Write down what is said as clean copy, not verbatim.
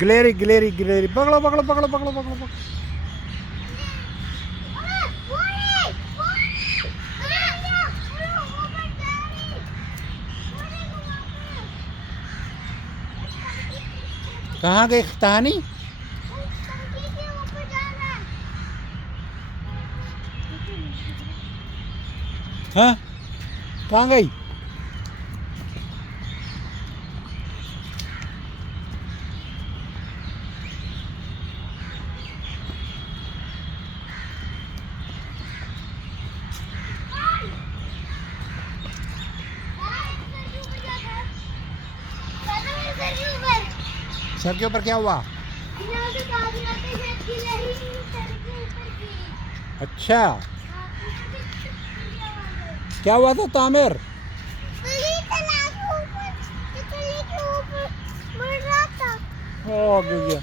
गिलेरी गिलेरी गिलेरी पकड़ो पकड़ो पकड़ो पकड़ो पकड़ो पकड़ो। कहाँ गई कहानी? हाँ कहाँ गई? सर के ऊपर क्या हुआ? अच्छा क्या हुआ था तामिर? ओ गया।